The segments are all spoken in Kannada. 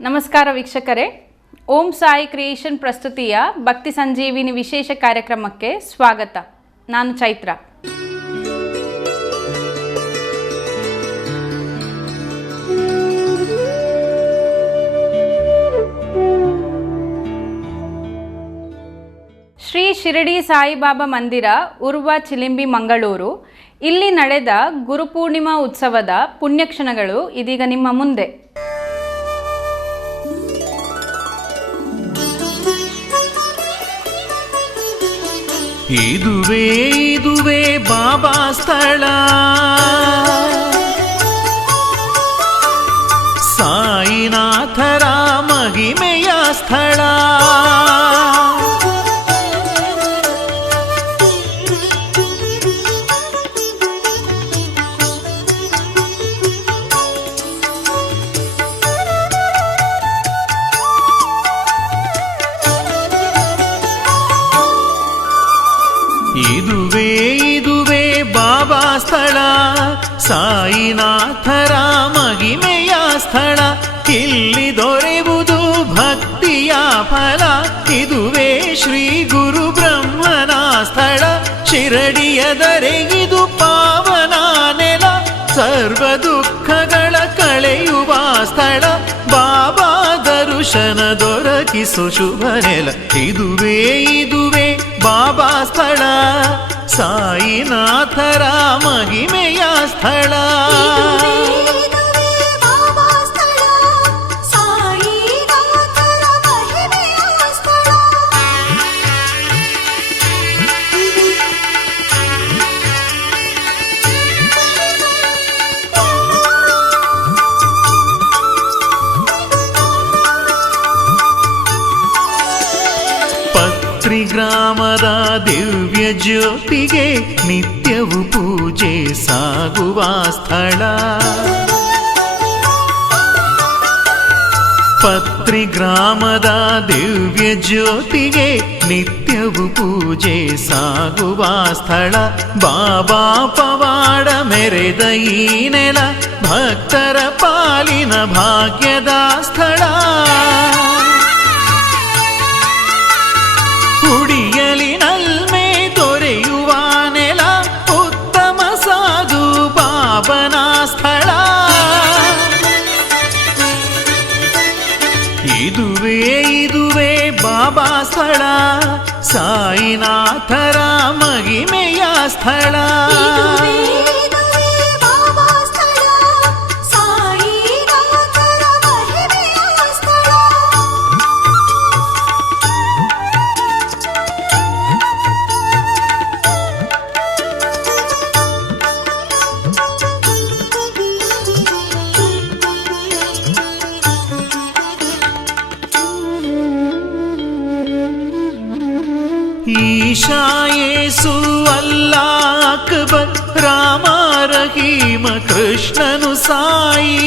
ನಮಸ್ಕಾರ ವೀಕ್ಷಕರೇ, ಓಂ ಸಾಯಿ ಕ್ರಿಯೇಷನ್ ಪ್ರಸ್ತುತಿಯ ಭಕ್ತಿ ಸಂಜೀವಿನಿ ವಿಶೇಷ ಕಾರ್ಯಕ್ರಮಕ್ಕೆ ಸ್ವಾಗತ. ನಾನು ಚೈತ್ರ. ಶ್ರೀ ಶಿರಡಿ ಸಾಯಿಬಾಬಾ ಮಂದಿರ, ಉರ್ವ, ಚಿಲಿಂಬಿ, ಮಂಗಳೂರು. ಇಲ್ಲಿ ನಡೆದ ಗುರುಪೂರ್ಣಿಮಾ ಉತ್ಸವದ ಪುಣ್ಯಕ್ಷಣಗಳು ಇದೀಗ ನಿಮ್ಮ ಮುಂದೆ. ಇದುವೇ ಬಾಬಾ ಸ್ಥಳ, ಸಾಯಿನಾಥರ ಮಹಿಮೆಯ ಸ್ಥಳ. ಇದುವೇ ಬಾಬಾ ಸ್ಥಳ, ಸಾಯಿನಾಥರ ಮಹಿಮೆಯ ಸ್ಥಳ. ಇಲ್ಲಿ ದೊರೆಯುವುದು ಭಕ್ತಿಯ ಫಲ. ಇದುವೇ ಶ್ರೀ ಗುರು ಬ್ರಹ್ಮನ ಸ್ಥಳ. ಶಿರಡಿಯ ದರೆಗಿದು ಪಾವನ ನೆಲ, ಸರ್ವ ದುಃಖಗಳ ಕಳೆಯುವ ಸ್ಥಳ. ಬಾಬಾ ದರ್ಶನ ದೊರಕಿಸು ಶುಭ ನೆಲ. ಇದುವೇ ಬಾಬಾ ಸ್ಥಳ, ಸಾಯಿನಾಥರ ಮಹಿಮೆಯ ಸ್ಥಳ. ಗ್ರಾಮದ ದಿವ್ಯ ಜ್ಯೋತಿಗೆ ನಿತ್ಯವೂ ಪೂಜೆ ಸಾಗುವ ಸ್ಥಳ. ಪತ್ರಿ ಗ್ರಾಮದ ದಿವ್ಯ ಜ್ಯೋತಿಗೆ ನಿತ್ಯವೂ ಪೂಜೆ ಸಾಗುವ ಸ್ಥಳ. ಬಾಬಾ ಪವಾಡ ಮೆರೆದ ಈ ನೆಲ, ಭಕ್ತರ ಪಾಲಿನ ಭಾಗ್ಯದ ಸ್ಥಳ. ಹುಡಿಯಲಿನಲ್ಮೆ ದೊರೆಯುವ ನೆಲ, ಉತ್ತಮ ಸಾಧು ಬಾಬನ ಸ್ಥಳ. ಇದುವೇ ಬಾಬಾ ಸ್ಥಳ, ಸಾಯಿನಾಥರ ಮಹಿಮೆಯ ಸ್ಥಳ. ಈಶಾ ಯೇಸು ಅಲ್ಲಾ ಅಕ್ಬರ್, ರಾಮ ರಹೀಮ ಕೃಷ್ಣನು ಸಾಯಿ.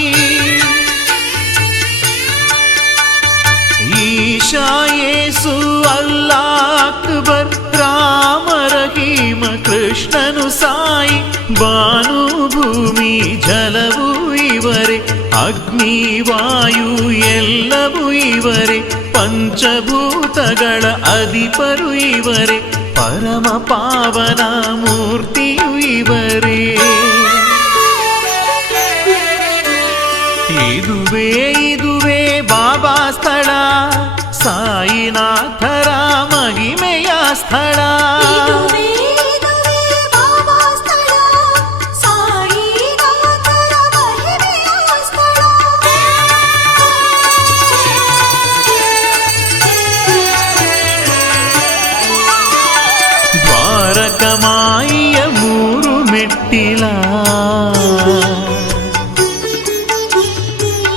ಈಶಾ ಯೇಸು ಅಲ್ಲಾ ಅಕ್ಬರ್, ರಾಮ ರಹೀಮ ಕೃಷ್ಣನು ಸಾಯಿ. ಬಾನು ಭೂಮಿ ಜಲವು ಇವರೇ, ಅಗ್ನಿ ವಾಯು ಎಲ್ಲವೂ ಇವರೇ. ಪಂಚಭೂತಗಳ ಅಧಿಪರು ಇವರೇ, ಪರಮ ಪಾವನ ಮೂರ್ತಿಯು ಇವರೇ. ಇದುವೇ ಬಾಬಾ ಸ್ಥಳ, ಸಾಯಿನಾಥರ ಮಹಿಮೆಯ ಸ್ಥಳ. ದ್ವಾರಕಮಾಯಿಯ ಮೂರು ಮೆಟ್ಟಿಲ,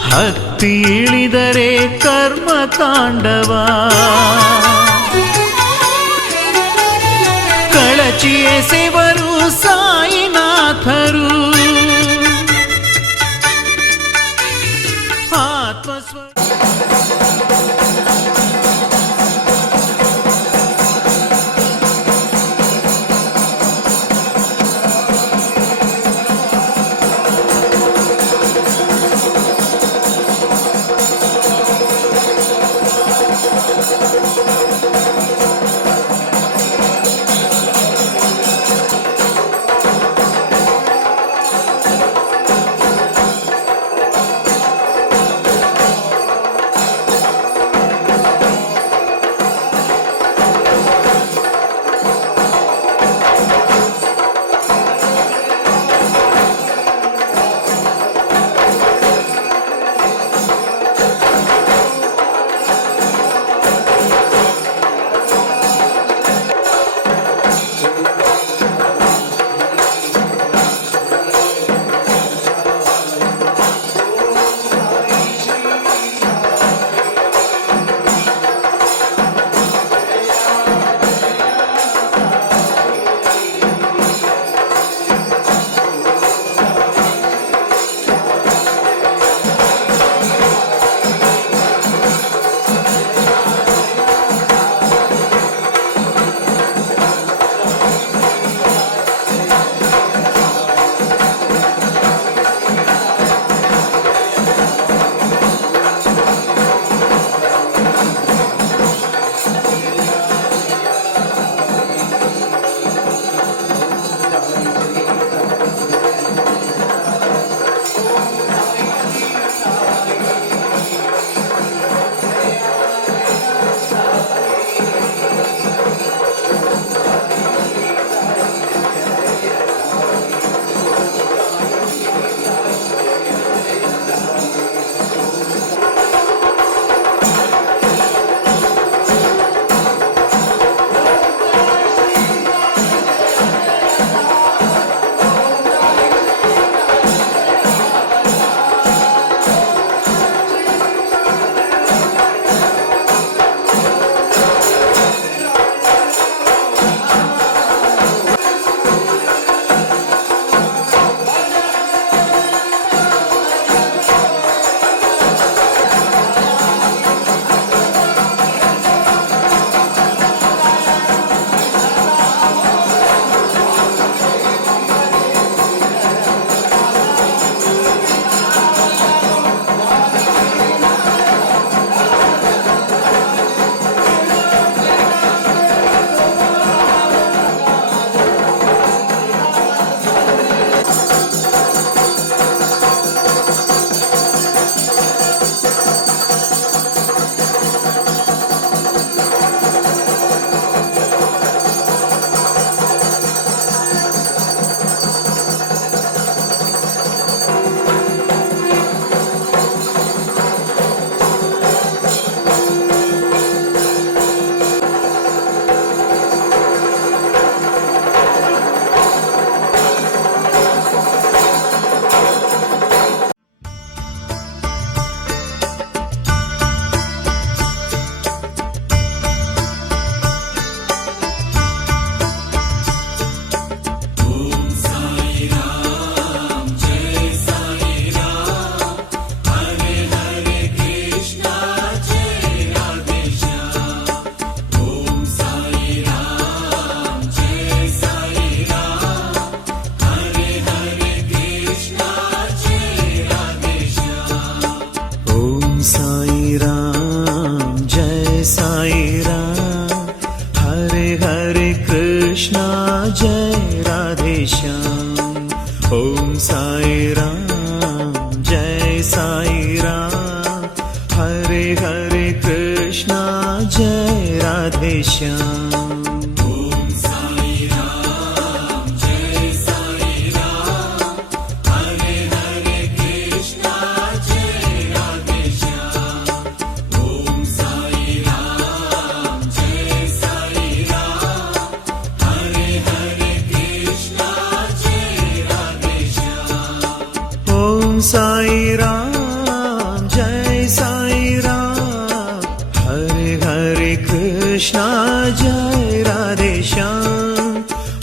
ಹತ್ತಿ ಇಳಿದರೆ ಕರ್ಮ ತಾಂಡವ. ಕಳಚಿ ಎಸೆವರು ಸಾಯಿನಾಥರು, ಆತ್ಮಸ್ವ हरे कृष्णा जय राधे श्याम। साई राम जय साई राम, हरे हरे कृष्णा जय राधे श्याम।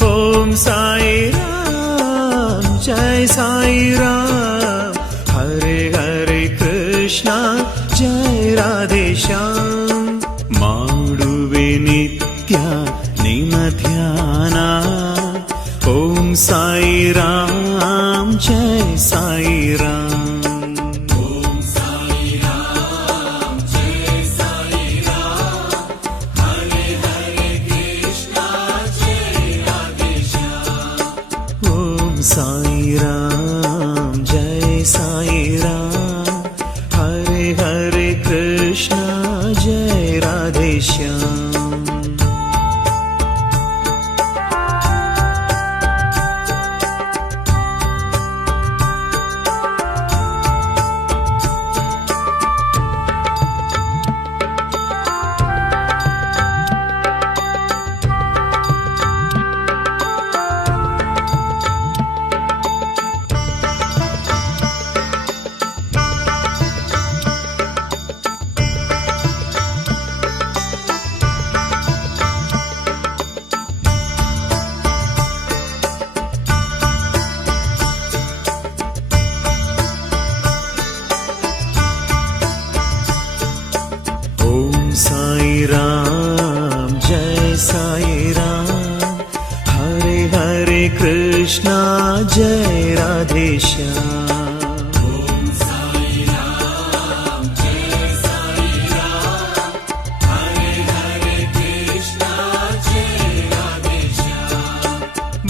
ओम साई राम जय साई राम, हरे हरे कृष्णा जय राधे श्याम। ಮಾಡುವೆ ನಿತ್ಯ ನಿನ್ನ ಧ್ಯಾನ, ಓಂ ಸಾಯಿ ರಾಮ್ ಜಯ ಸಾಯಿ ರಾಮ್। साई राम जय साई राम, हरे हरे कृष्णा जय राधे श्याम। साई राम जय साई राम, हरे हरे कृष्णा जय राधे श्याम।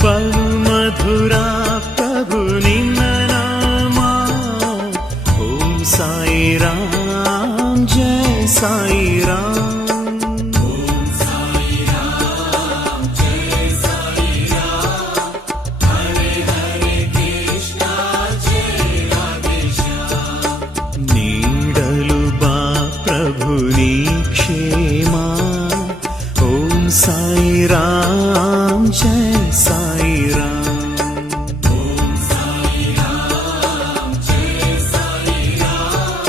बहु मधुरा प्रभु निन्न नामा, ओम साई राम जय साई राम। क्षेमा ओम साई राम जय साई राम। ओम साई राम जय साई राम,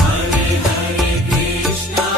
हरे हरे कृष्णा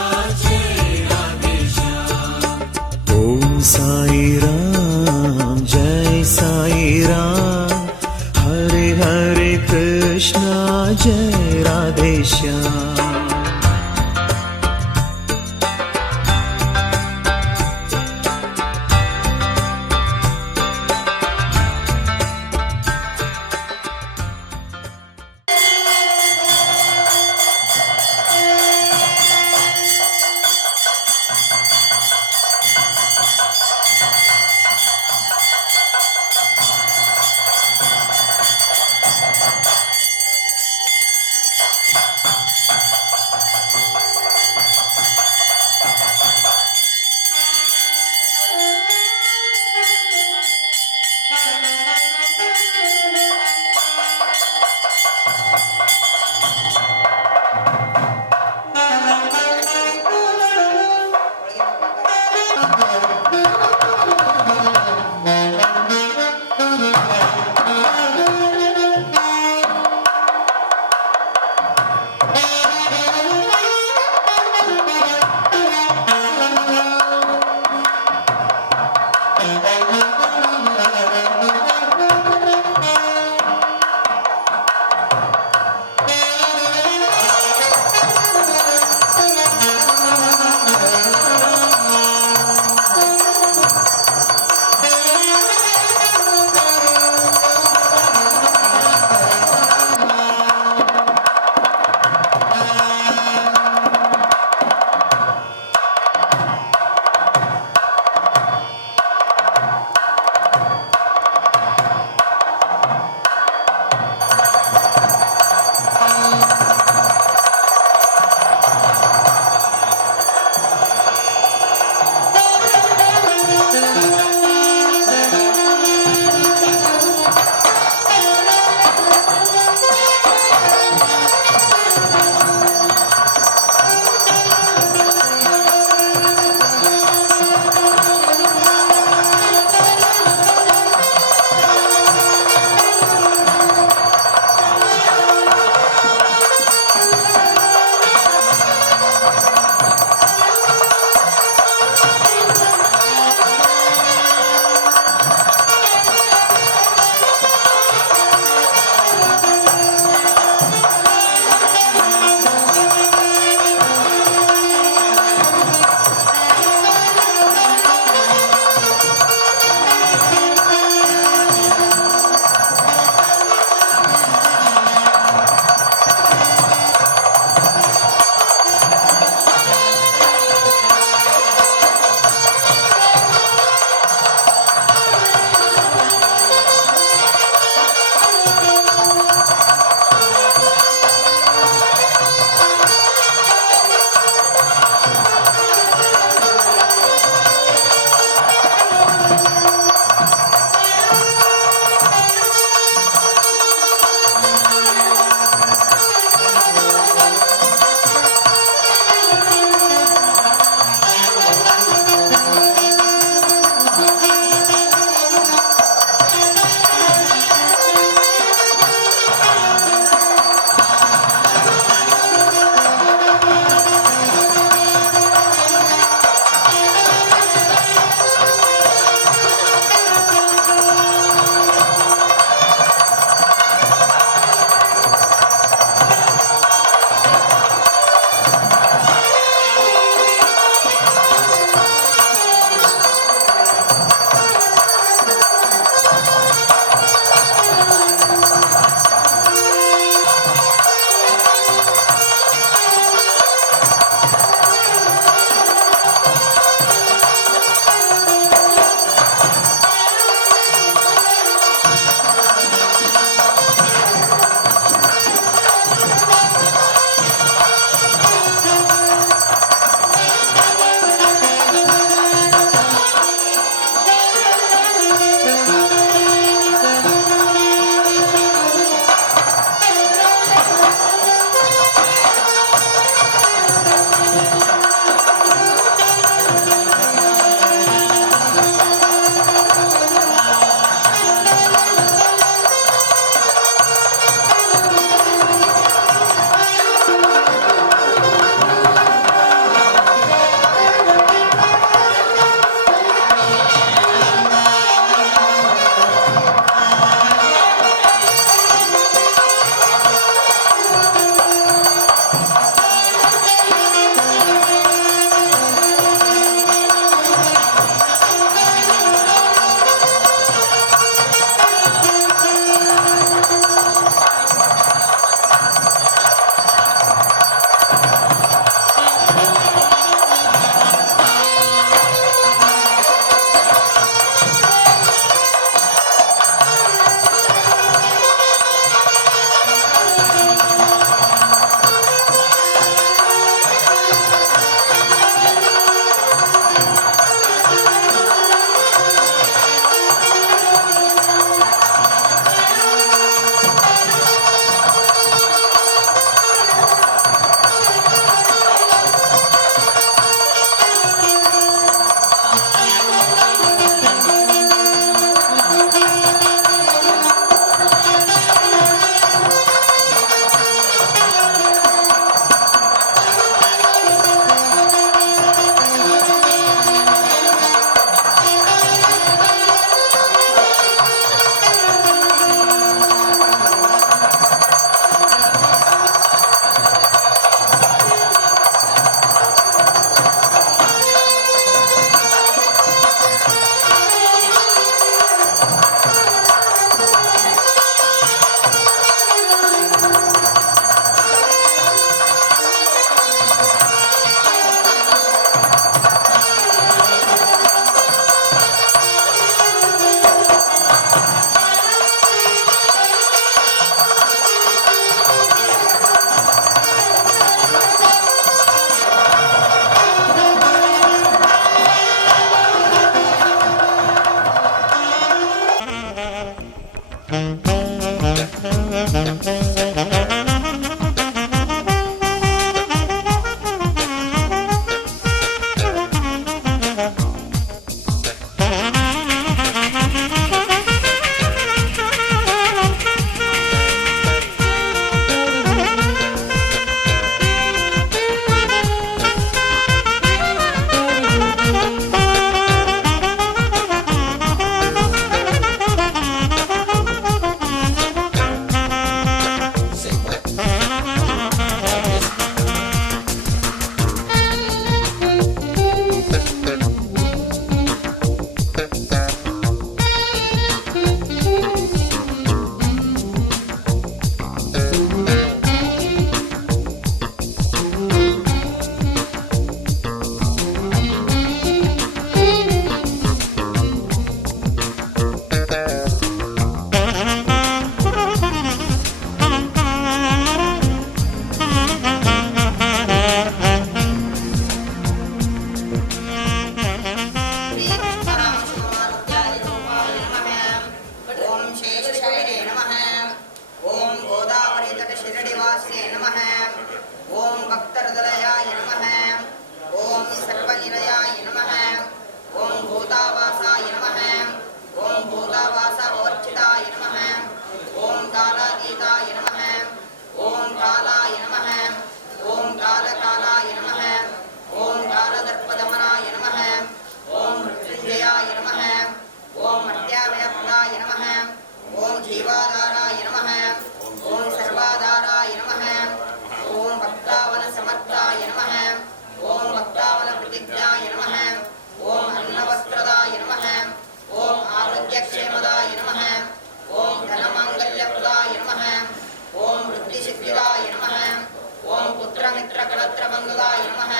नेत्रबन्धुदाय नमः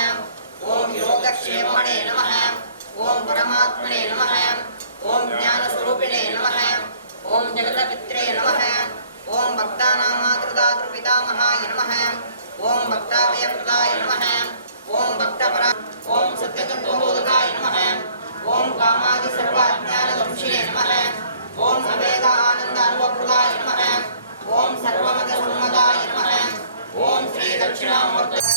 ओम योगक्षेमणे नमः ओम परमात्मने नमः ओम ज्ञानस्वरूपिणे नमः ओम जगतपित्रे नमः ओम भक्तानां मातृदातृपितामहाय नमः ओम भक्ताभयप्रदाय नमः ओम भक्तपरा ओम सत्यतत्त्वबोधकाय नमः ओम कामादि सर्वाज्ञानदंशिने नमः ओम अवेद आनंद अनुभवप्रदाय नमः ओम सर्वमत सम्मदाय नमः ओम श्री दक्षिणामूर्ति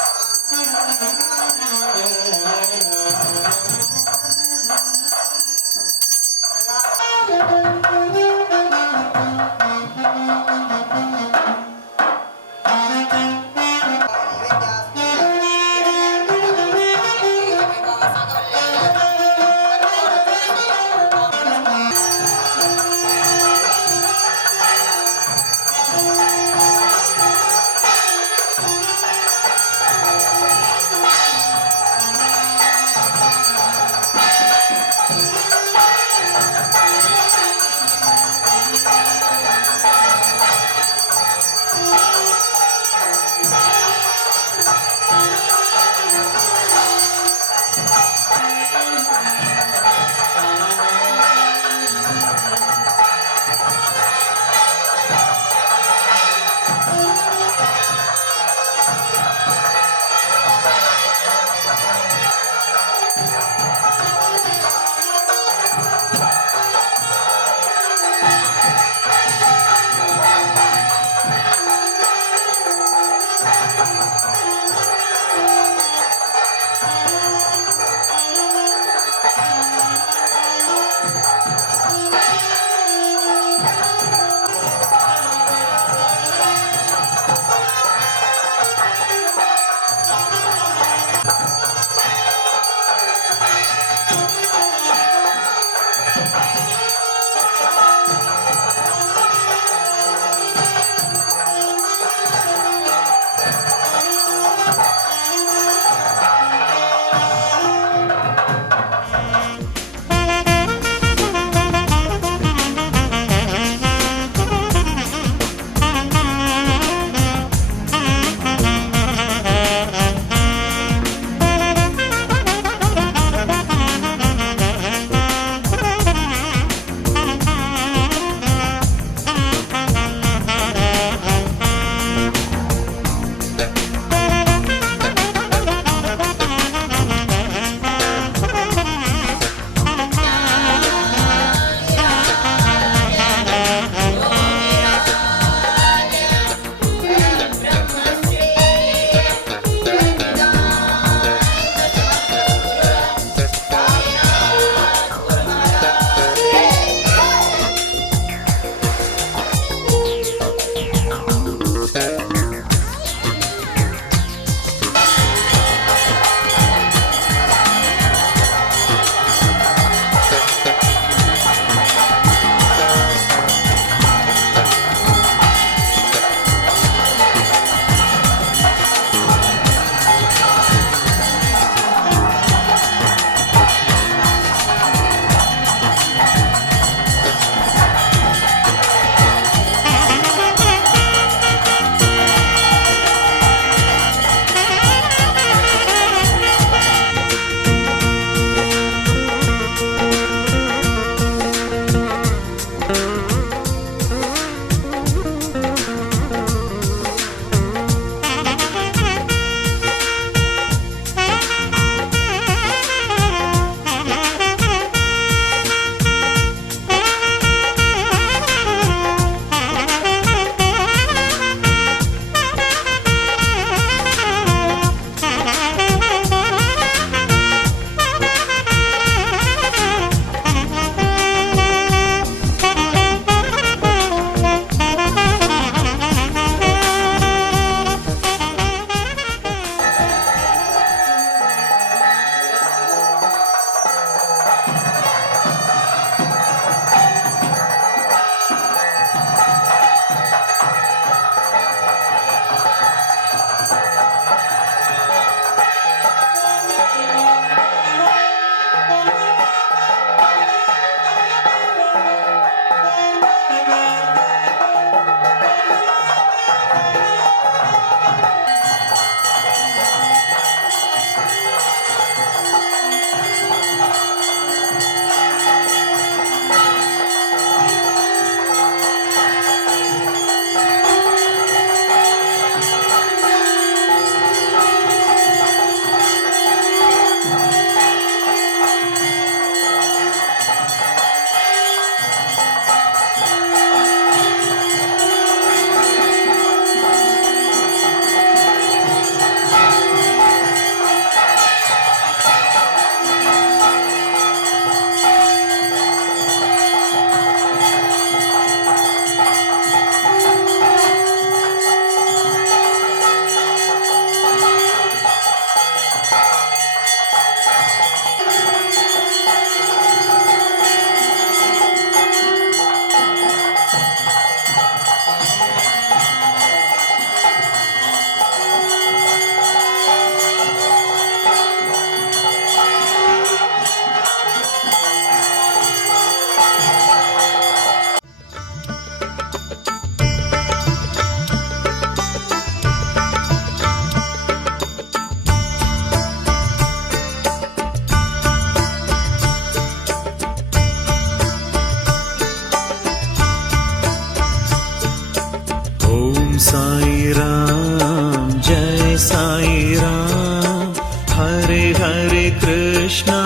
हरे हरे कृष्णा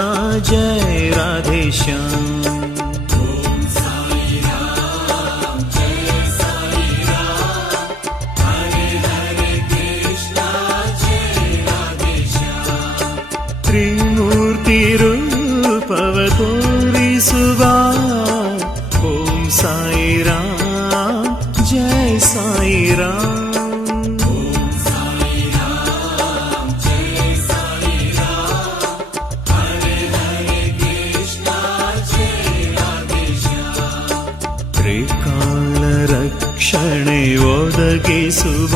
जय राधे श्याम। त्रिमूर्ति रूपव तोरिसुव ओम साई राम जय साई राम। त्रिकाल रक्षणे ओदगिसुव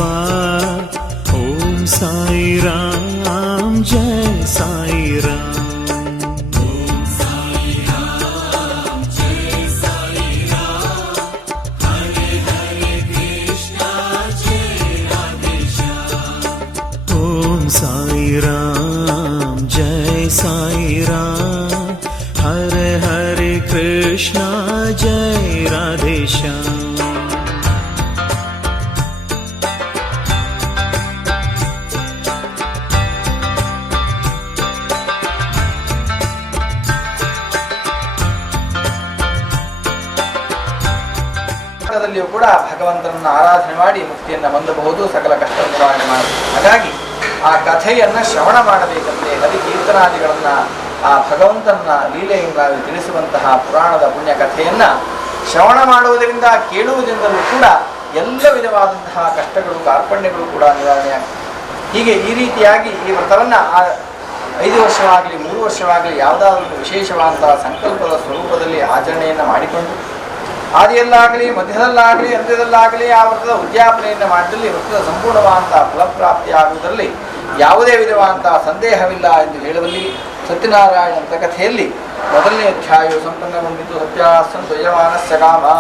ओम साई राम जय साई राम। ओम साई राम जय साई राम। हरे हरे कृष्णा जय राधे श्याम। ದಲ್ಲಿಯೂ ಕೂಡ ಭಗವಂತನನ್ನು ಆರಾಧನೆ ಮಾಡಿ ಮುಕ್ತಿಯನ್ನು ಹೊಂದಬಹುದು, ಸಕಲ ಕಷ್ಟ ನಿವಾರಣೆ ಮಾಡಬಹುದು. ಹಾಗಾಗಿ ಆ ಕಥೆಯನ್ನ ಶ್ರವಣ ಮಾಡಬೇಕಂತೆ ಹರಿ ಕೀರ್ತನಾದಿಗಳನ್ನ ಆ ಭಗವಂತನ ಲೀಲೆಯಿಂದ ತಿಳಿಸುವಂತಹ ಪುರಾಣದ ಪುಣ್ಯ ಕಥೆಯನ್ನ ಶ್ರವಣ ಮಾಡುವುದರಿಂದ ಕೇಳುವುದರಿಂದಲೂ ಕೂಡ ಎಲ್ಲ ವಿಧವಾದಂತಹ ಕಷ್ಟಗಳು ಕಾರ್ಪಣ್ಯಗಳು ಕೂಡ ನಿವಾರಣೆಯಾಗ್ತದೆ. ಹೀಗೆ ಈ ರೀತಿಯಾಗಿ ಈ ವ್ರತವನ್ನ 5 ವರ್ಷವಾಗಲಿ 3 ವರ್ಷವಾಗಲಿ ಯಾವುದಾದ್ರೂ ವಿಶೇಷವಾದಂತಹ ಸಂಕಲ್ಪದ ಸ್ವರೂಪದಲ್ಲಿ ಆಚರಣೆಯನ್ನು ಮಾಡಿಕೊಂಡು ಆದಿಯಲ್ಲಾಗಲಿ ಮಧ್ಯದಲ್ಲಾಗಲಿ ಅಂತ್ಯದಲ್ಲಾಗಲಿ ಆ ವ್ರತದ ಉದ್ಯಾಪನೆಯನ್ನು ಮಾಡಿದಲ್ಲಿ ವ್ರತದ ಸಂಪೂರ್ಣವಾದಂತಹ ಫಲಪ್ರಾಪ್ತಿಯಾಗುವುದರಲ್ಲಿ ಯಾವುದೇ ವಿಧವಾದಂತಹ ಸಂದೇಹವಿಲ್ಲ ಎಂದು ಹೇಳುವಲ್ಲಿ ಸತ್ಯನಾರಾಯಣ ಕಥೆಯಲ್ಲಿ ಮೊದಲನೇ ಅಧ್ಯಾಯವು ಸಂಪನ್ನಗೊಂಡಿತು. ಸತ್ಯಾಸಂತು ಯಜಮಾನಸ್ಯ ಕಾಮಾ.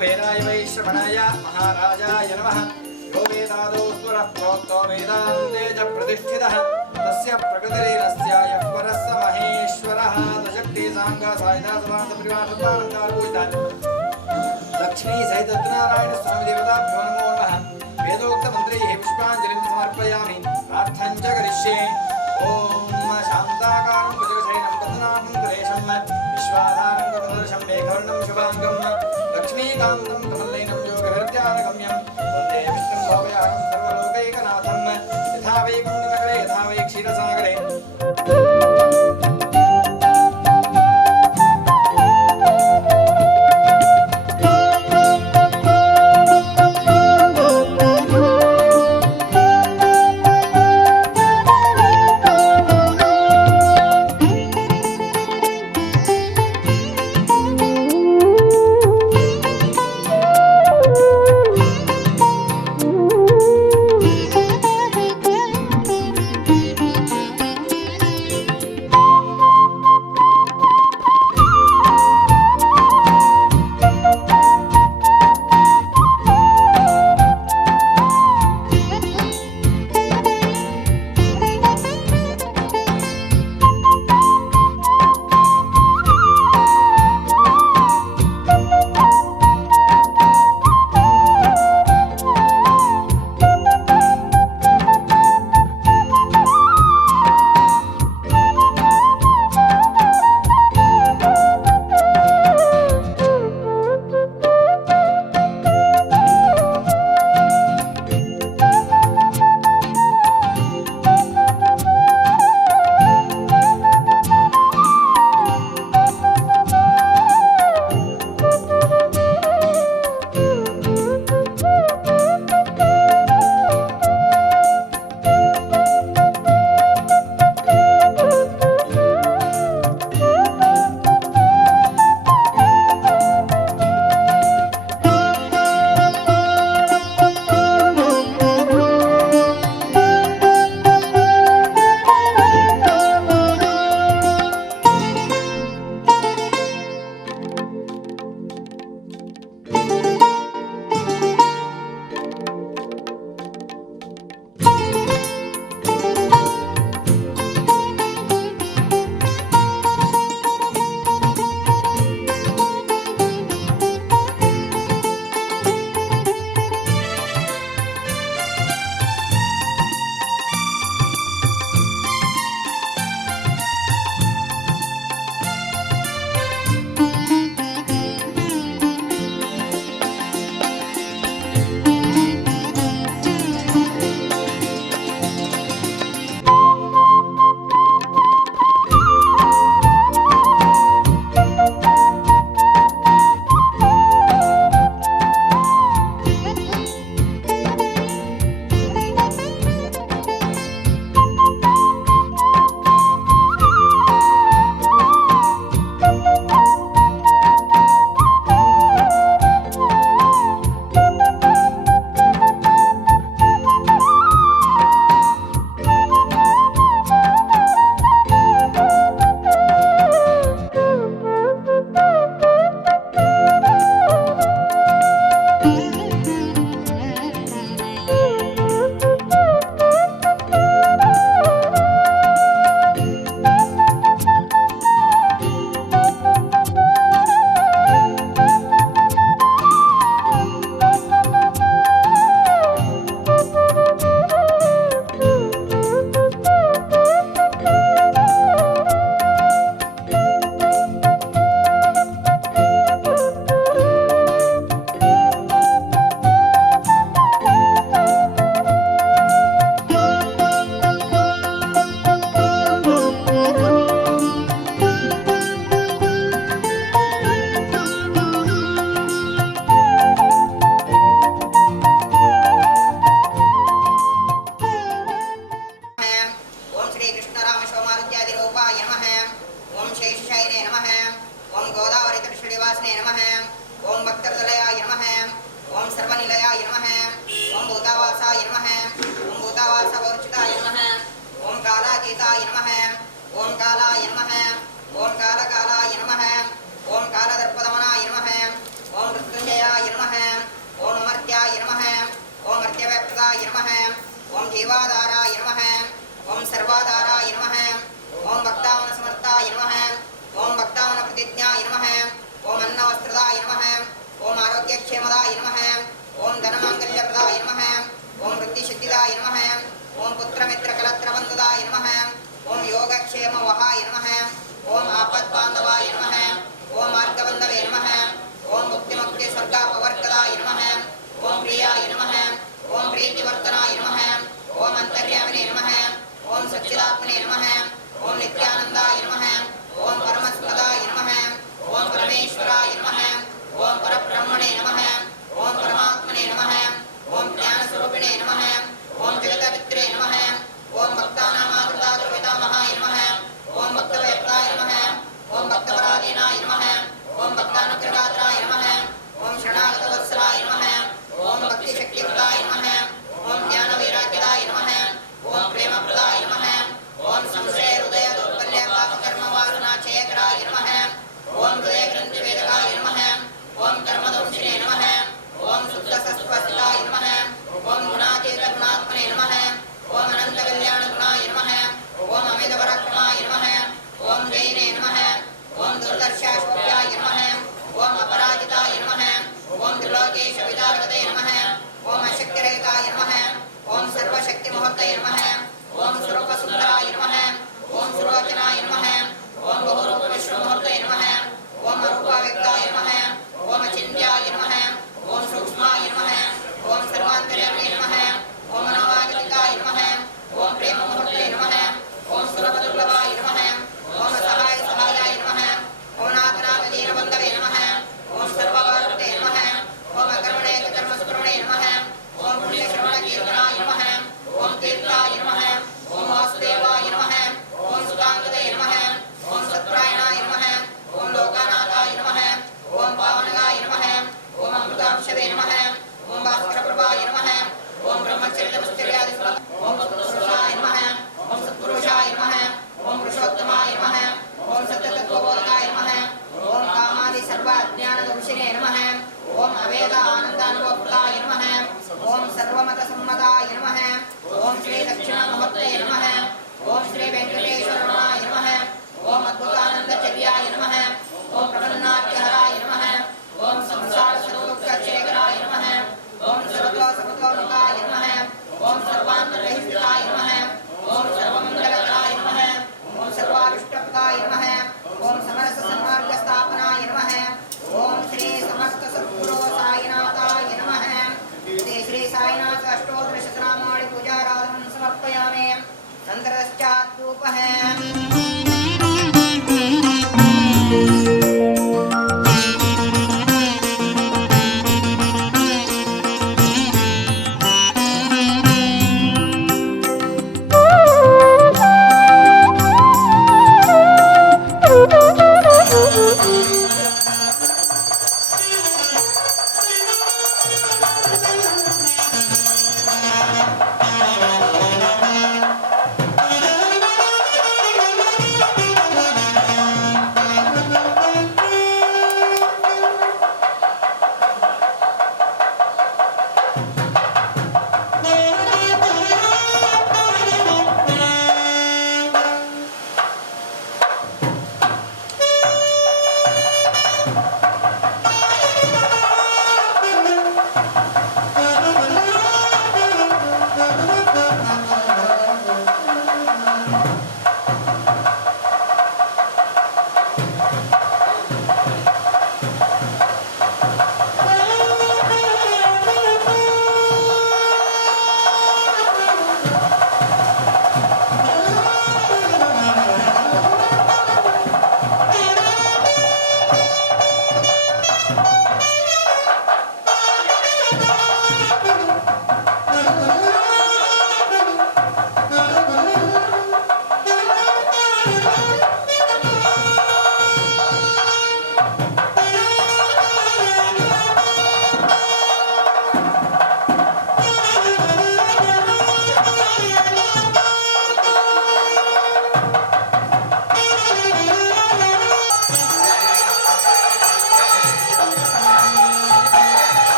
वेदाय वैश्रवणाय महाराजाय नमः। यो वेदादौ स्वरः प्रोक्तो वेदान्ते च प्रतिष्ठितः तस्य प्रकृतिरेनस्य यः परः स महेश्वरः। दशक्ति साङ्गा सायिता समान्त परिवारतालङ्कारपूजितान् लक्ष्मी सहित सत्यनारायण स्वामी देवताभ्यो नमो नमः। वेदोक्त मंत्रैः पुष्पाञ्जलिं समर्पयामि प्रार्थनां च करिष्ये। ओम शान्ताकारं भुजगशयनं पद्मनाभं सुरेशं विश्वाधारं गगनदर्शं मेघवर्णं शुभाङ्गं लक्ष्मीकान्तं कमलनयनं योगविरत्यानगम्यं वन्दे विष्णुं भवयानं सर्वलोकैकनाथं। यथा वैकुण्ठनगरे यथा वै क्षीरसागरे कालकलुषिताय नमः ओम कालातीताय नमः ओम कालाय नमः ओम कालकालाय नमः ओम कालदर्पदमनाय नमः ओम मृत्युंजयाय नमः ओम अमर्त्याय नमः ओम अर्त्यव्यप्रदाय नमः ओम जीवाधाराय नमः ओम सर्वाधाराय नमः ओम भक्तावनसमर्थाय नमः ओम भक्तावनप्रतिज्ञाय नमः ओम अन्नवस्त्रदाय नमः ओम आरोग्यक्षेमदाय नमः ओम धनमांगल्यप्रदाय नमः ओम वृद्धिसिद्धिदाय नमः ओम पुत्रमित्रकलत्रबन्धुदाय नमः ओम योगक्षेमवहाय नमः ओम आपद्बान्धवाय नमः ओम मार्गबन्धवे नमः ओम मुक्तिमुक्तिस्वर्गापवर्गदाय नमः ओम प्रियाय नमः ओम प्रीतिवर्धनाय नमः ओम अंतर्यामिने नमः ओम सच्चिदात्मने नमः ओम नित्यानन्दाय नमः ओम परमस्पदाय नमः ओम परमेश्वराय नमः ओम परब्रह्मणे नमः ओम परमात्मने नमः ओम ज्ञानस्वरूपिणे नमः ओम जगतपित्रे नमः ओम भक्तानामातृदातृपितामहाय नमः ओम भक्तवैप्ताय नमः ओम भक्तपराधीनाय नमः ओम भक्तानुग्रहात्राय नमः ओम शरणागतवत्सलाय नमः ओम भक्तिशक्तिप्रदाय नमः ओम ज्ञानवैराग्यदाय नमः ओम प्रेमप्रदाय नमः ओम संशयहृदयदौर्बल्यपापकर्मवासनाक्षयकराय नमः ओम हृदयग्रन्थिवेदकाय नमः ओम कर्मदंशिने नमः ओम शुद्धसस्वस्थिताय नमः ओम गुणातीतगुणात्मने नमः ओम अनन्तकल्याणगुणाय नमः ओम अमितपराक्रमाय नमः ओम जयिने नमः ओम दुर्दर्शाशोभ्याय नमः ओम अपराजिताय नमः ओम त्रिलोकेशविदारगते नमः ओम अशक्तिरहिताय नमः ओम सर्वशक्तिमुहूर्तये नमः ओम स्वरूपसुन्दराय नमः ओम सुरोचनाय नमः ओम बहुरूपविश्वमुहूर्तये नमः ओम अरूपाव्यक्ताय नमः ओम अचिन्त्याय नमः ओम सूक्ष्माय नमः ओम सर्वान्तर्यामिने नमः ओम मनोवागतिकाय नमः ओम प्रेममुहूर्तये नमः ओम सुलभदुर्लभाय नमः ओम सहायाय नमः ओम नाथनाथदीनबन्धवे नमः ओम सर्वभारते नमः ओम अकर्मणे नमः ओम पुण्यश्रवणकीर्तनाय नमः ओम तीर्थाय नमः ओम वासुदेवाय नमः ओम सुताङ्गदये नमः ओम सत्प्रायणाय नमः ओम लोकानाथाय नमः ओम पावनगाय नमः ओम अमृतांशवे नमः ओम भास्करप्रभाय नमः ओम ब्रह्मचर्यतपश्चर्यादिफल ओम सत्पुरुषाय नमः ओम सत्पुरुषाय नमः ओम पुरुषोत्तमाय नमः ओम सत्यतत्त्वबोधकाय नमः ओम कामादि सर्व अज्ञानदंशिने नमः ओम अवेद आनन्दानुभवप्रदाय नमः ओम सर्वमतसम्मताय नमः ओम श्री दक्षिणामूर्तये नमः ओम श्री वेङ्कटेश्वरमाय नमः ओम अद्भुतानन्दचर्याय नमः ओम प्रपन्नाट्यहराय नमः ओम संसारसर्वदुःखशेखराय नमः ओम सर्वतोसमतोमुखाय नमः ओम सर्वान्तरहिताय नमः ओम सर्वमङ्गलकराय नमः ओम सर्वाभिष्टप्रदाय नमः ओम समरससन्मार्गस्थापनाय नमः ओम श्री समस्त सद्गुरो साईनाथाय नमः श्री साईनाथ अष्टोत्तरशतनामावळि पूजाराधनं समर्पयामि नन्तरश्चात्धूपः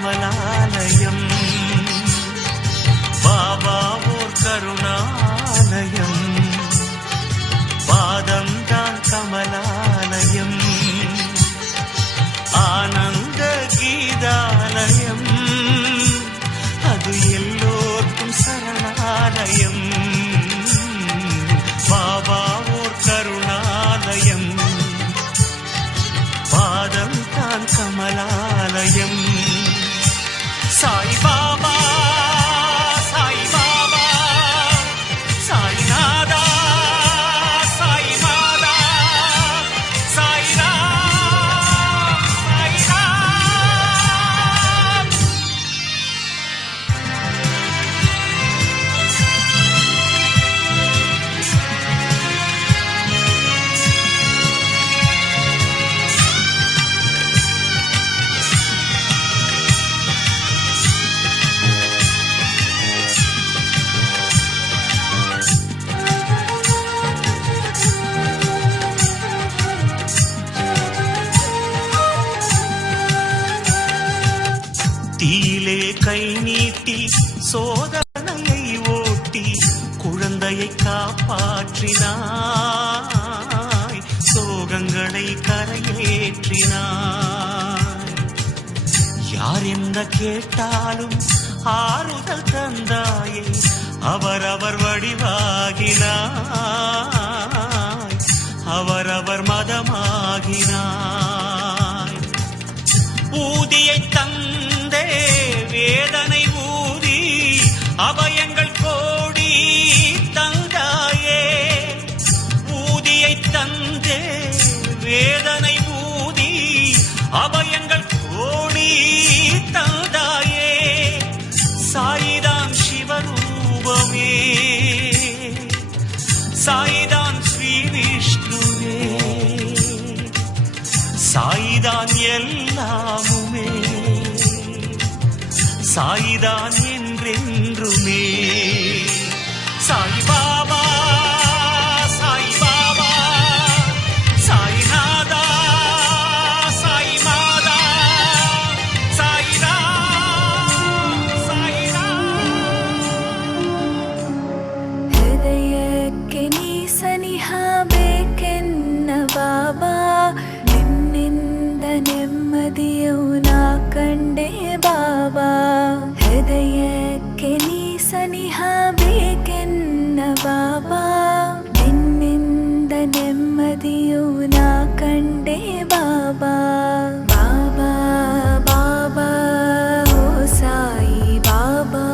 कमलालयम् बाबा ओर करुणालयम् पादं तान् कमलालयम् आनन्द गीतालयम् अदु एल्लोर्क्कुम शरणालयम् बाबा ओर करुणालयम् पादं तान् कमलालयम् साई बाबा साई बाबा साई नादा साई मादा साई राम साई राम தீயிலே கை நீட்டி சோதனையை ஓட்டி குழந்தையை காப்பாற்றினாய் சோகங்களை கரையேற்றினாய் யார் என்ன கேட்டாலும் ஆறுதல் தந்தாயே அவரவர் வடிவாகினாய் அவரவர் மதமாகினாய் ஊதியை தந்தே வேதனை ஊதி அபயங்கள் கோடி தந்தாயே ஊதியை தந்தே வேதனை ஊதி அபயங்கள் கோடி தந்தாயே சாயிதான் சிவரூபமே சாயிதான் ஸ்ரீ விஷ்ணுவே சாயிதான் எல்லாமுமே சாயிதான் என்றென்றுமே சாய் பாபா சாய் பாபா சாய் நாதா சாய் மாதா சாய் ராம் சாய் ರಾಮ್ ಹೃದಯಕ್ಕೆ ನೀ ಸನಿಹ ಬೇಕೆನ್ನ ಬಾಬಾ ನಿನ್ನಿಂದ ನೆಮ್ಮದಿಯು ನಾ ಕಂಡೆ ಬಾಬಾ ಹೃದಯಕ್ಕೆ ನೀ ಸನಿಹ ಬೇಕೆನ್ನ ಬಾಬಾ ನಿನ್ನಿಂದ ನೆಮ್ಮದಿಯು ನಾ ಕಂಡೆ ಬಾಬಾ ಬಾಬಾ ಬಾಬಾ ಓ ಸಾಯಿ ಬಾಬಾ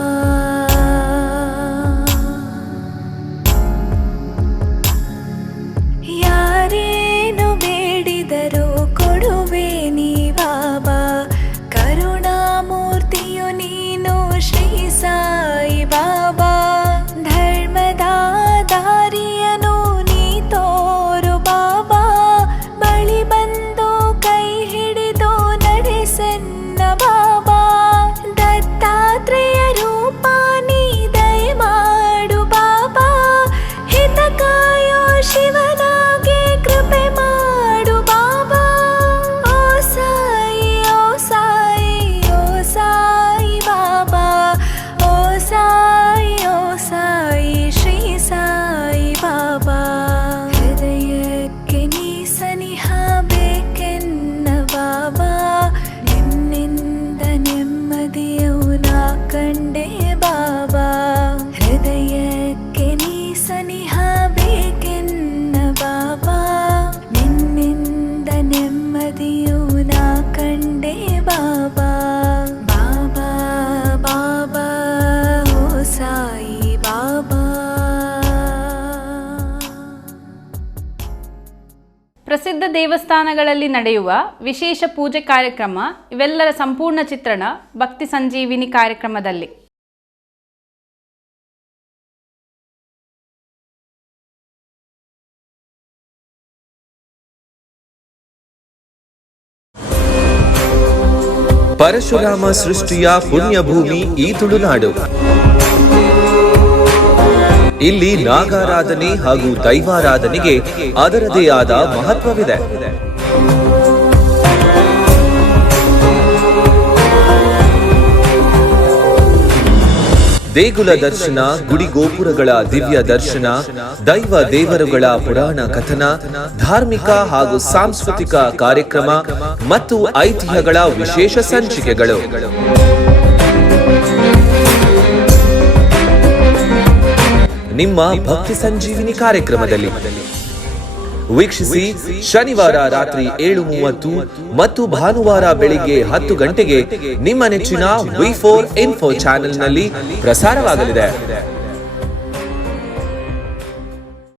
ಯಾರೇನು ಬೇಡಿದರೂ ಕೊಡುವೆ ನೀ ಬಾಬಾ ಕರುಣಾಮೂರ್ತಿಯು ನೀನು ಶ್ರೀ ಸಾಯಿ ಬಾಬಾ ಧರ್ಮದ ದಾರಿಯನು ನೀ ತೋರು ಬಾಬಾ ಬಳಿ ಬಂದು ಕೈ ಹಿಡಿದು ನಡೆಸೆನ್ನ ಬಾಬಾ ದತ್ತಾತ್ರೇಯ ರೂಪ ನೀ ದಯ ಮಾಡು ಬಾಬಾ ಹಿತ ಕಾಯೋ ಶಿವನಾಗಿ ಕೃಪೆ ಮಾಡು ಬಾಬಾ ಓ ಸಾಯಿ ಓ ಸಾಯಿ ಓ ಸಾಯಿ ಬಾಬಾ ಓ ಸಾಯಿ ಓ ಸಾಯಿ ಶ್ರೀ ಸಾಯಿ ಬಾಬಾ ಹೃದಯಕ್ಕೆ ನೀ ಸನಿಹ ಬೇಕೆನ್ನ ಬಾಬಾ ನಿನ್ನಿಂದ ನೆಮ್ಮದಿಯು ನಾ ಕಂಡೆ ಬಾಬಾ ಹೃದಯಕ್ಕೆ ನೀ ಸನಿಹ ಬೇಕೆನ್ನ ಬಾಬಾ ನಿನ್ನಿಂದ ನೆಮ್ಮದಿಯು ನಾ ಕಂಡೆ ಬಾಬಾ ಬಾಬಾ ಬಾಬಾ ಓ ಸಾಯಿ ಬಾಬಾ ಪ್ರಸಿದ್ಧ ದೇವಸ್ಥಾನಗಳಲ್ಲಿ ನಡೆಯುವ ವಿಶೇಷ ಪೂಜೆ ಕಾರ್ಯಕ್ರಮ ಇವೆಲ್ಲರ ಸಂಪೂರ್ಣ ಚಿತ್ರಣ ಭಕ್ತಿ ಸಂಜೀವಿನಿ ಕಾರ್ಯಕ್ರಮದಲ್ಲಿ. ಪರಶುರಾಮ ಸೃಷ್ಟಿಯ ಪುಣ್ಯಭೂಮಿ ಈ ತುಳುನಾಡು. ಇಲ್ಲಿ ನಾಗಾರಾಧನೆ ಹಾಗೂ ದೈವಾರಾಧನೆಗೆ ಅದರದೇ ಆದ ಮಹತ್ವವಿದೆ. ದೇಗುಲ ದರ್ಶನ, ಗುಡಿ ಗೋಪುರಗಳ ದಿವ್ಯ ದರ್ಶನ, ದೈವ ದೇವರುಗಳ ಪುರಾಣ ಕಥನ, ಧಾರ್ಮಿಕ ಹಾಗೂ ಸಾಂಸ್ಕೃತಿಕ ಕಾರ್ಯಕ್ರಮ ಮತ್ತು ಐತಿಹ್ಯಗಳ ವಿಶೇಷ ಸಂಚಿಕೆಗಳು. ನಿಮ್ಮ ಭಕ್ತಿ ಸಂಜೀವಿನಿ ಕಾರ್ಯಕ್ರಮದಲ್ಲಿ ವೀಕ್ಷಿಸಿ. ಶನಿವಾರ ರಾತ್ರಿ 7:30 ಮತ್ತು ಭಾನುವಾರ ಬೆಳಿಗ್ಗೆ 10 ಗಂಟೆಗೆ ನಿಮ್ಮ ನೆಚ್ಚಿನ V4 Info ಚಾನೆಲ್ನಲ್ಲಿ ಪ್ರಸಾರವಾಗಲಿದೆ.